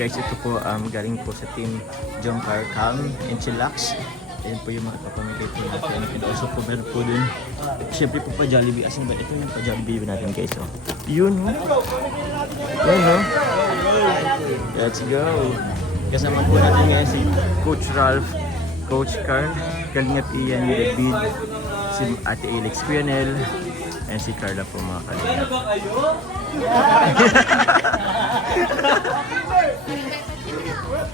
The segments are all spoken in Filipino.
guys, ito po galing po sa team Jomcar Calm and Chillax. Ayan po yung mga kapamigay po natin. And also po meron po dun, syempre po pa Jollibee. Asin ba? Ito yung pa Jollibee natin guys. Oh. Yun ho. Yun ho. Let's go. Kasama po natin ngayon si Coach Ralph, Coach Carl, Kalingap Ian, David, si Ate Alex Quianel, and si Carla po mga kalingap.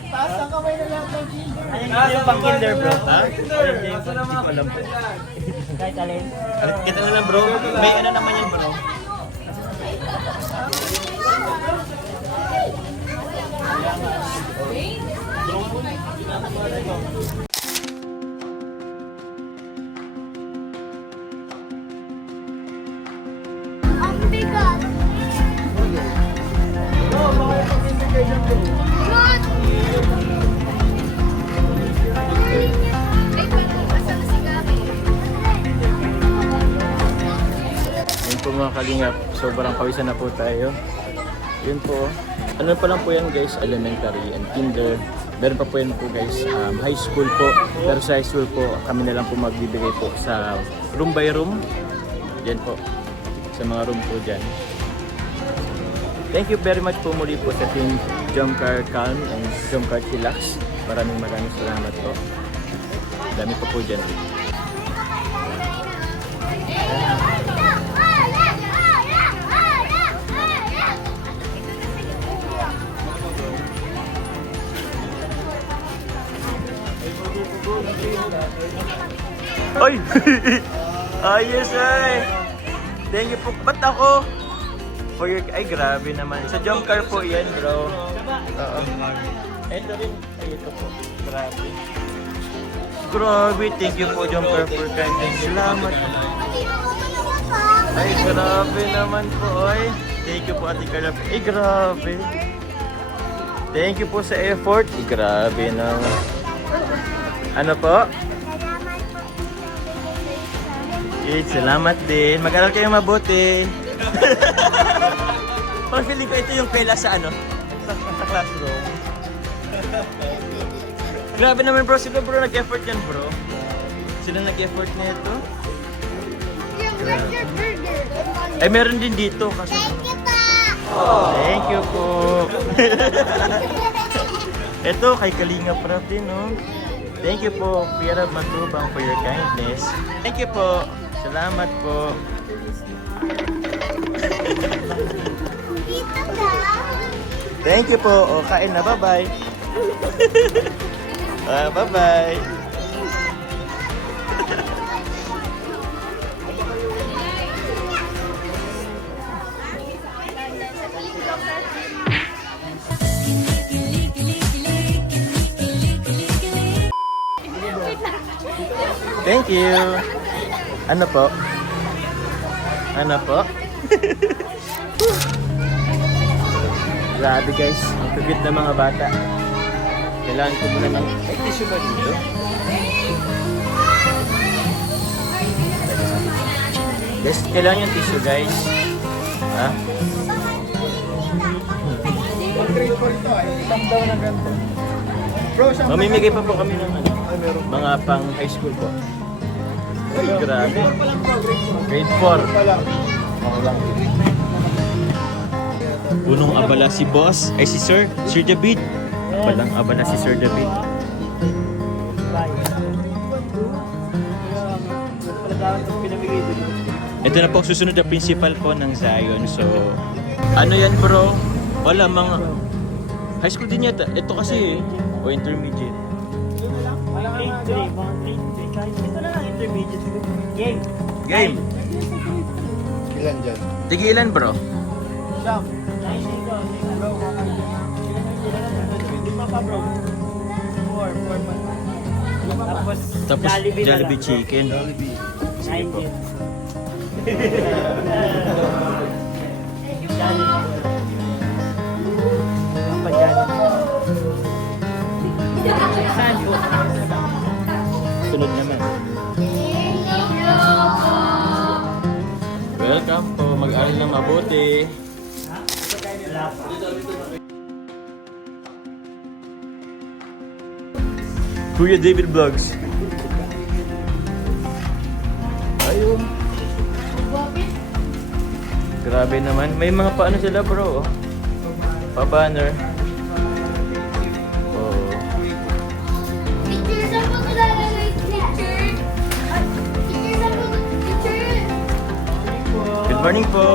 Taas ang kamay na lang ng kinder. Ayun yung pang kinder bro. Ha? Ayun yung pang hindi ko alam po. Kahit alin. Kita na lang bro, may ano naman yan bro. Ang bigat. What? Ay, parang basta na si Gabi. Yun po mga kalingap, sobrang pawisan na po tayo. Yun po, ano pa lang po yan guys, elementary and kinder. Meron pa po yan po guys, high school po. Pero sa high school po, kami na lang po magbibigay po sa room by room. Yan po, sa mga room po dyan. Thank you very much po muli po sa team Jomcar Calm and Jomcar Chillax. Maraming salamat po. Dami pa po dyan. Oy! Ayos ay! Thank you po. Ba't ako? For your... Ay, grabe naman. Sa Jomcar po yan, bro. Oo. Ito rin. Ay, ito po. Grabe. Grabe. Thank you po, Jomcar, for kindness. Salamat. Ay, grabe naman po, oy. Thank you po, Ate Carla. Ay, grabe. Thank you po sa effort. Ay, grabe naman. Ano po? Salamat din. Mag-aral kayo mabuti. Parang feeling ko ito yung kaila sa ano? Sa classroom. Grabe naman bro. Sila bro nag-effort yan bro. Sila nag-effort na ito. Where's your burger? Ay meron din dito. Kasi... Thank you pa! Thank you po. Ito kay Kalinga Prab din no. Thank you po, Pierre Matubang, for your kindness. Thank you po. Salamat po. Dito ka! Thank you po. O, kain na. Bye-bye. Bye-bye. Thank you. Ano po? Ano po? Grabe guys, ang cute na mga bata. Kailangan ko muna ng... Ay, tissue ba dito? Guys, kailangan yung tissue guys. Ha? Grade 4 ito ay isang daw na ganito. Bro, siyang Mamimigay pa po kami ng ano, mga pang high school po. Ay, grabe. Grade 4. Ako lang. Punong abala si boss, ay si Sir David. Abalang abala si Sir David. Ito na po ang susunod na principal po ng Zion. So, ano yan bro? Wala mga high school din yata. Ito kasi o intermediate. Grade 3, mga grade 3. Kahit ito na lang intermediate. Game. Game. Ilan dyan? Tigilan bro. Siyam. Nice ito. Lima pa bro. 4 pa. Tapos Jollibee na Jollibee lang. chicken. Sige po. Sunod naman. Welcome po. Mag-aral na mabuti. Kuya David Vlogs. Ayun. Bakit? Grabe naman. May mga paano sila bro. Oh. Pa-banner. Oh. Teacher, saan po tulalagay? Teacher? Ay, teacher, saan po teacher? Good morning po.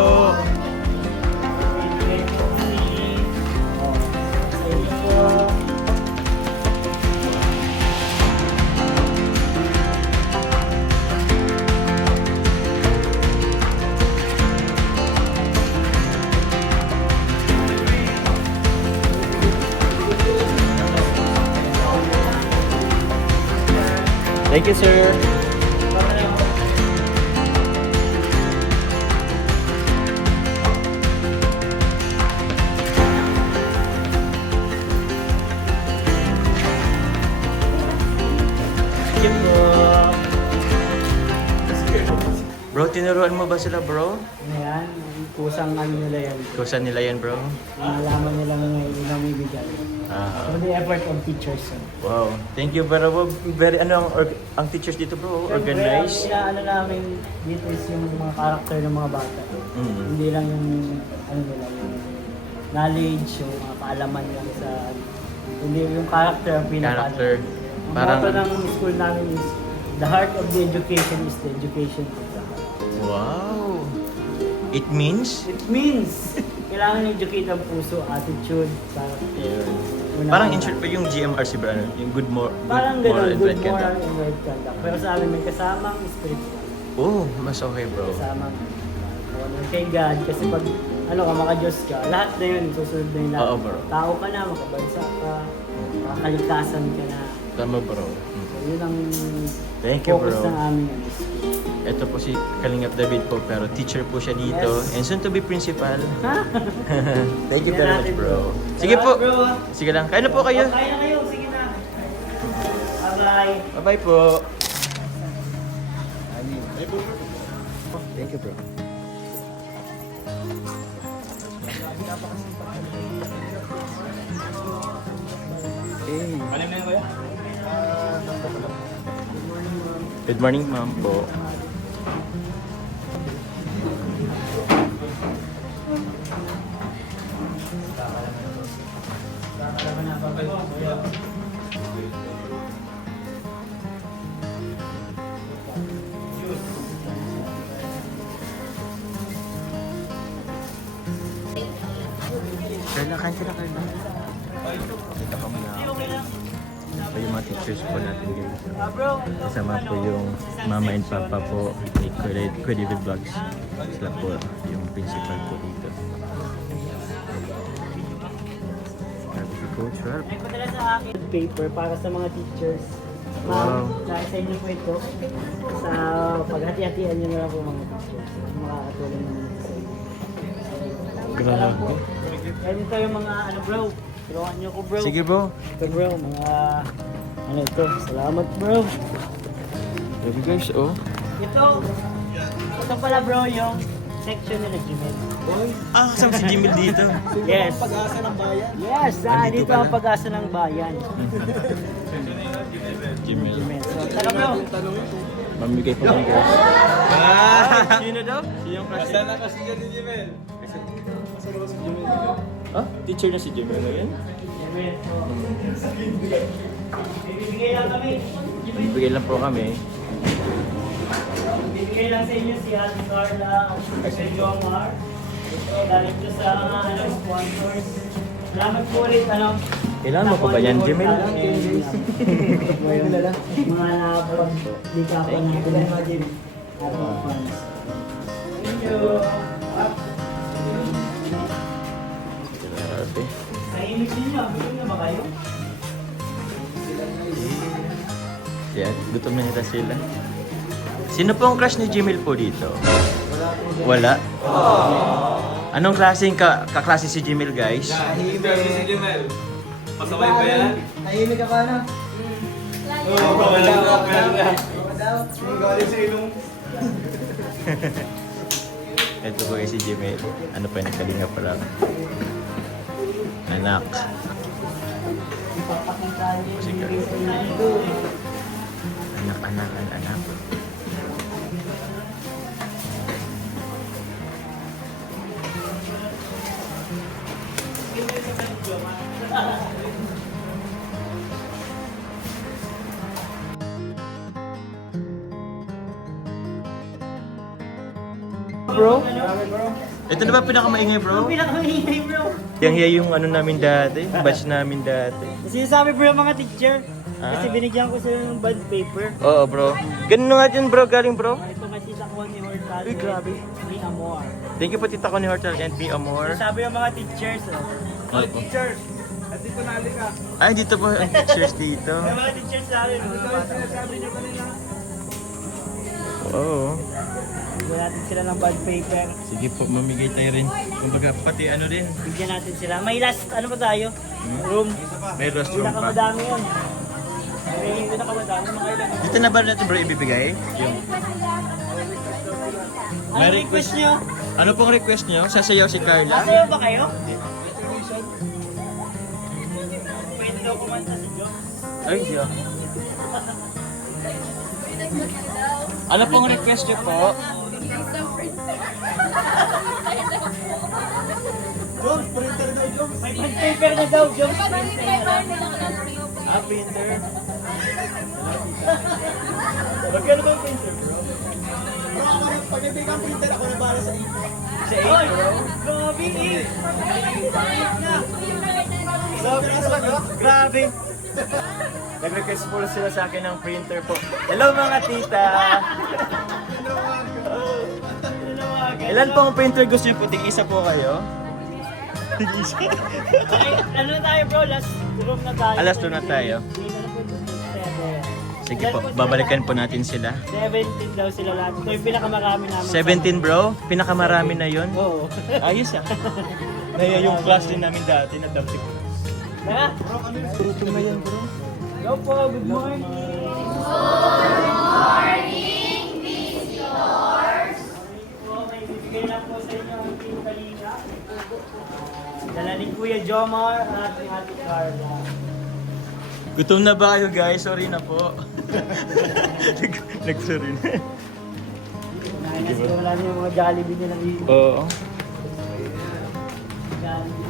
Thank you, sir. Thank you po. Bro, tinuruan mo ba sila, bro? Ayan, kusang ano nila yan. Kusan nila yan, bro? Nalaman nila ngayon yung namibigay. Ah, For the effort of teachers. wow. Thank you, bro. Very, ano, ang teachers dito, bro? Organized. Ang ano namin dito is yung mga karakter ng mga bata. Mm. Hindi lang yung ano nila, yung knowledge, yung mga kaalaman lang sa hindi yung character ang pinaka. Character. Ang Parang- motto ng school namin is the heart of the education is the education of the heart. Wow. It means? It means kailangan educate ang puso, attitude, character. Una- Parang in short pa yung GMRC, bro. Ano? Yung good, Parang moral ganun, and good right conduct. moral and right conduct. Pero sa amin may kasamang spiritual. Oh, mas okay, bro. Kasamang honor kay God. Kasi pag ano ka, maka-Diyos ka, lahat na yun, susunod na yun lahat. Oo, bro. Tao ka na, makabansa ka, makakalikasan ka na. Tama, bro. So, yun ang Thank you, focus bro. ng aming ano, school. Ito po si Kalingap David po, pero teacher po siya dito. Yes. And soon to be principal. Ha? Thank you Tingnan very much, natin, bro. Sige po. Salamat, bro. Sige lang. Kaya na po kayo. Kaya na kayo, sige na. Bye-bye. Bye-bye po. Thank you, bro. Good morning, ma'am po. Carla, kain sila, Carla. Ito pa muna. Ito yung mga teachers po natin, guys. Kasama po yung mama and papa po ni Kuya David Vlogs. Sila po yung principal po dito. Sabi si Coach Ralph. May padala sa akin paper para sa mga teachers. Wow. Ma'am, dahil sa inyo po ito, sa paghati-hatian nyo na lang po mga teachers. Makakatulong naman ito sa inyo. Grabe. Kaya dito yung mga ano bro, tulungan nyo ko bro. Sige, bro. Ito bro, mga ano ito, salamat bro. Grabe, guys, oh. Ito pala bro yung section nila Jimel. Ah, kasama si Jimmy dito. Yes. Pag-asa ng bayan. Yes, Nandito dito pala. ang pag-asa ng bayan. Jimmy. Jimel. So, tara bro. Mamigay po ng guys. Ah! Sino daw? Sino yung class? Sana kasi dyan ni Jimel. Ah, teacher na si Jimmy ngayon? Jimel. Bibigay lang kami. Bibigay lang po kami. Bibigay lang sa inyo si Ate Carla at si Jomar. Ito, galing ko sa ano, sponsors. Salamat po ulit, ano. Kailangan mo pa ba yan, Jimmy? Mga napag di ka pa natin mga Jimmy. Thank you. Grabe. Nahimik ninyo, gutom na ba kayo? Yan, gutom na nila sila. Sino po ang crush ni Jimmy po dito? Wala. Anong klaseng kaklase si Jimmy, guys? Si Jimel. Pasaway ba yan? Nahimik ka pa na. Oo, wala. Galing sa ilong. Ito po si Jimmy. Ano pa yung nakalinga pa lang. Anak. Si Carla. Anak. Bro? Ito na ba pinakamaingay bro? Pinakamaingay bro. Yang hiya yung ano namin dati, batch namin dati. Sinasabi bro mga teacher. Kasi Ah. binigyan ko sila ng bond paper. Oo bro. Ganun nga yun bro, galing bro. Ito nga tita ko ni Hortal. Uy, grabe. Ni Amor. Thank you po tita ko ni Hortal and be Amor. Sabi ng mga teachers. Oy, teachers! At dito na halika. Ay, dito po ang teachers dito. Yung mga teachers namin. Ito yung sinasabi niyo kanina. Oo. Bigyan natin sila ng bond paper. Sige po, mamigay tayo rin. Kumbaga, pati ano rin. Bigyan natin sila. May last, ano pa tayo? Room. May restroom pa. Pinakamadami yun. May pinakamadami. Mga ilan. Dito na ba natin bro ibibigay? Yung... Ano request nyo? Ano pong request nyo? Sasayaw si Carla? Masayaw ba kayo? Pwede daw kumanta si Joe. Ay, hindi ako. Ano pong request nyo po? Jones, printer daw, Jones. May bond paper na daw, Joe. Ah, printer. Magkano ba ang printer, bro? Bro, ako na, pag ibigay ang printer, ako na para sa iyo. Sa Oy! 8 bro. Grabe eh! Sabi ka sa ano? Grabe! Nag-request po sila sa akin ng printer po. Hello mga tita! Ilan pong printer gusto niyo po? Tig-isa po kayo? Tig-isa? Okay, ano na tayo bro? Last room na tayo. Alas doon na tayo. Sige po, babalikan po natin sila. 17 daw sila lahat. Ito yung pinakamarami namin. 17 bro? Pinakamarami na yon. Oo. Ayos ah. Naya yung class din namin dati na dapsi ko. Tara! Gutom na yan bro. Go po! Good morning! May bibigay lang po sa inyo ang Team Kalina. Dala ni Kuya Jomar at ni Ate Carla. Gutom na ba kayo guys? Sorry na po. Nag-sorry na. Nakain na wala niyo yung mga Jollibee niya ng Oo. Jollibee.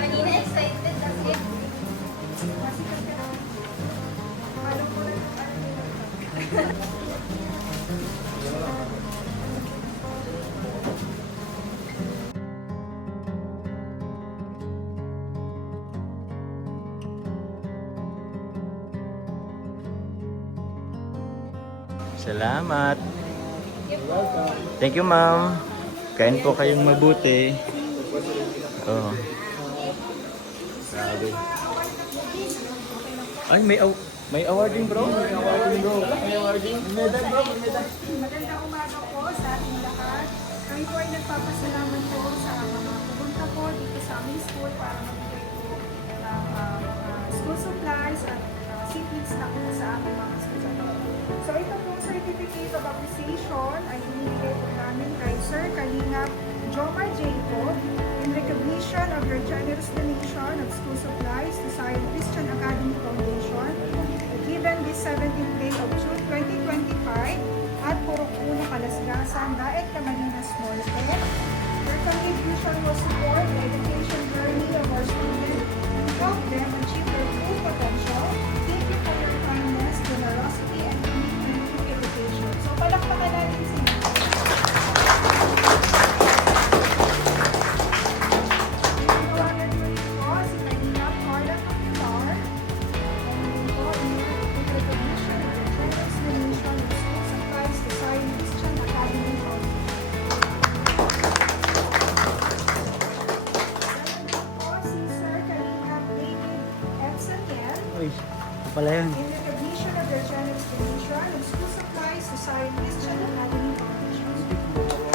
Kanina excited kasi. Salamat. Thank you, ma'am. Kain po kayong mabuti. Oh. Grabe. Ay, may awarding bro. May awarding bro. May awarding. Medal bro, medal. Magandang umaga po sa ating lahat. Kami po ay nagpapasalamat po sa mga pupunta po dito sa aming school para magbigay po ng school supplies at seedlings na po sa aming mga estudyante. So ito pong certificate of appreciation ay binigay po namin kay Sir Kalingap Jomar Jacob in recognition of your generous donation of school supplies to Zion Christian Academy Foundation given this 17th day of June 2025 at Purok Puno, Kalasgasan, Daet, Camarines, Norte. Your contribution will support the education journey of our students and help them achieve their full potential. Thank you for your kindness, generosity, and commitment to education. So, palakpakan natin si Tawagan mo rin po si Kalingap Carla Popular. And po, in recognition of the generous donation of school supplies to Zion Christian Academy Foundation. Po si Sir Kalingap David F. Saniel. Uy, ito pala yun. In recognition of their generous donation of school supplies to Zion Christian Academy Foundation.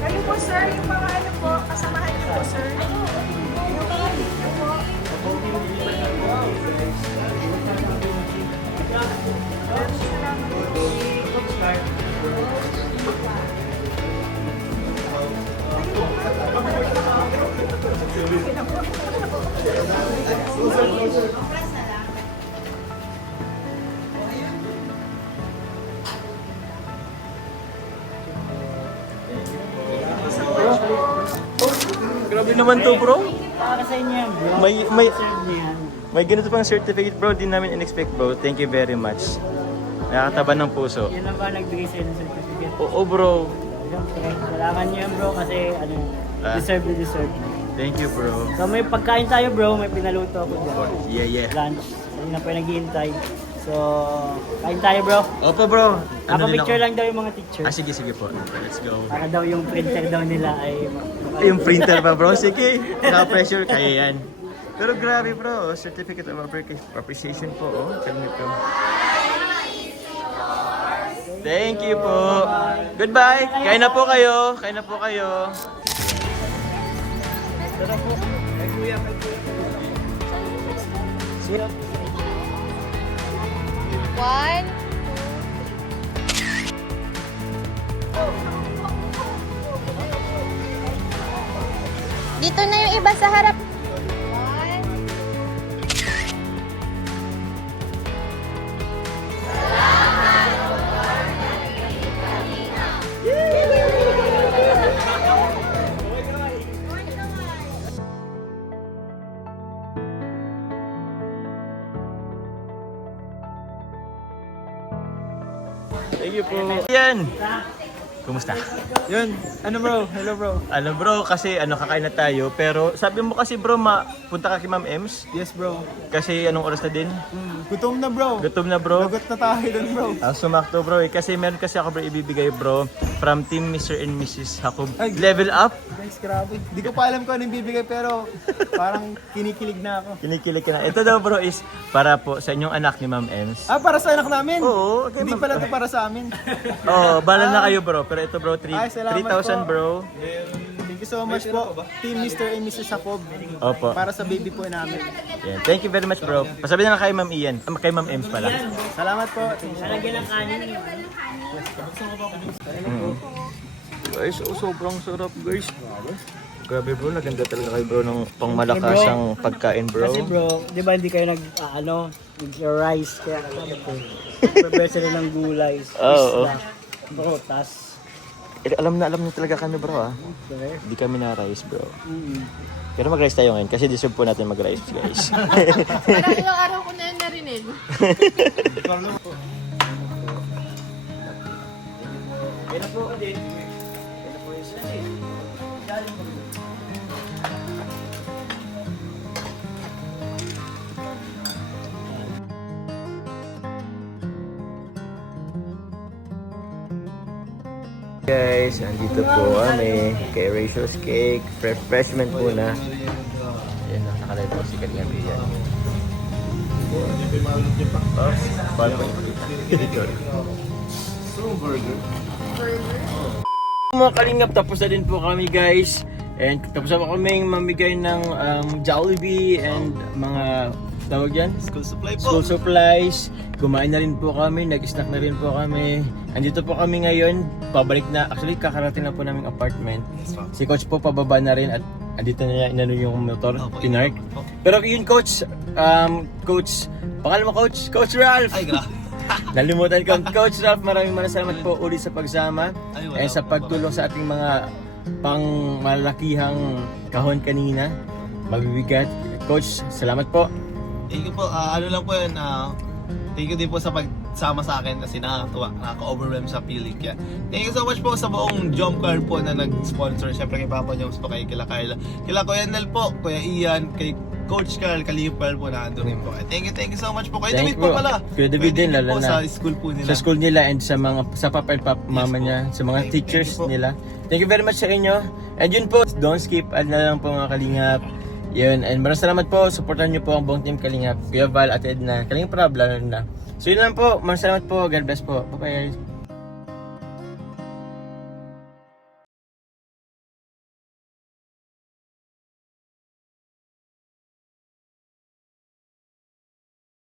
Kayo po sir, yung mga ano po, kasamahan niyo po sir. Yung mga team niyo po. Grabe naman to, bro. Para sa inyo yan, bro. May Serve niyo yan. may ganito pang certificate, bro. Di namin in-expect, bro. Thank you very much. Nakakataba ng puso. Yan lang ba nagbigay sa'yo ng certificate? Oo, bro. Siyempre, kailangan niyo yan, bro, kasi ano, Ah. deserve na deserve. Thank you, bro. So may pagkain tayo, bro. May pinaluto ako dyan. Yeah. Lunch. Hindi na pa naghihintay. So, kain tayo, bro. Opo, bro. Naka-picture lang daw yung mga teacher. Ah, sige po. Let's go. Para daw yung printer daw nila ay... Yung printer pa, bro. Sige. Naka-pressure. Kaya yan. Pero grabe, bro. Certificate of Appreciation po. Oh, ganito. Thank you po. Goodbye. Kain na po kayo. One. Dito na yung iba sa harap. One. Thank you po. Yan. Kumusta? Yun. Ano bro? Hello bro. Ano bro, kasi kakain na tayo. Pero sabi mo kasi bro, punta ka kay Ma'am Ems. Yes bro. Kasi anong oras na din? Gutom na bro. Gutom na bro. Lagot na tayo dun bro. Sumakto bro kasi meron kasi ako bro ibibigay bro from Team Mr. and Mrs. Jacob. Ay. Level up. Guys, grabe. Di ko pa alam kung anong bibigay pero parang kinikilig na ako. Kinikilig ka na. Ito daw bro is para po sa inyong anak ni Ma'am Ems. Ah, para sa anak namin? Oo, okay, Hindi ma'am. pala ito para sa amin. Oh, bala na kayo bro. Pero ito bro, Ay, salamat 3,000 po. bro. Thank you so much po. Team Mr. and Mrs. Jacob. Opo. Para sa baby po namin. Yan. Thank you very much bro. Pasabi na lang kay Ma'am Ian. Kay Ma'am Ems pala. Salamat po. Lalagyan ng kanin. Guys, sobrang sarap guys. Grabe bro, naganda talaga kayo bro ng pangmalakasang pagkain bro. Kasi bro, di ba hindi kayo nag-rice kaya prepare sila ng gulay, Oo. isda, prutas. Alam na talaga kami bro ah. Okay. Hindi kami na rice bro. Pero mag-rice tayo ngayon kasi deserve po natin mag-rice guys. Parang ilang araw ko na yun narinig. Kaya po ka din. Kaya po yung sila eh. Galing po. Guys, andito po kami kay Rachel's Cake. Refreshment po na. Ayan, nakalive po si Kanya Rian. Oops, bawal po mga kalingap, tapos na din po kami guys. And tapos na po kaming mamigay ng Jollibee and mga tawag yan? School supply School supplies. Kumain na rin po kami, nag-snack na rin po kami. Andito po kami ngayon, pabalik na. Actually, kakarating na po naming apartment. Si Coach po pababa na rin at andito na niya inano yung motor, pinark. Pero yun Coach, Coach, pangalan mo Coach? Coach Ralph! Ay, grabe. Nalimutan ko. Coach Ralph, maraming salamat po ulit sa pagsama Ay, wala and sa pagtulong sa ating mga pangmalakihang kahon kanina. Mabibigat. Coach, salamat po. Thank you po. Ano lang po yun. Thank you din po sa pagsama sa akin kasi nakakatuwa. Nakaka-overwhelm sa feeling. Kaya thank you so much po sa buong Jump Car po na nag-sponsor. Siyempre kay Papa Jones po, kay Kila Carla. Kila Kuya Nel po, Kuya Ian, kay Coach Carl, Kalipal po na ando rin po. Thank you so much po. Kuya Thank David you po po. pala. Kuya David din, lalo po na. sa school po nila. Sa school nila and sa mga sa papa and papa mama po. niya, sa mga Thank you teachers po. nila. Thank you very much sa inyo. And yun po, don't skip, add na lang po mga kalingap. Yun, and maraming salamat po. Supportan nyo po ang buong team Kalingap. Kuya Val at Edna. Kalingap Rob, lalo na. So yun lang po. Maraming salamat po. God bless po. Bye-bye guys.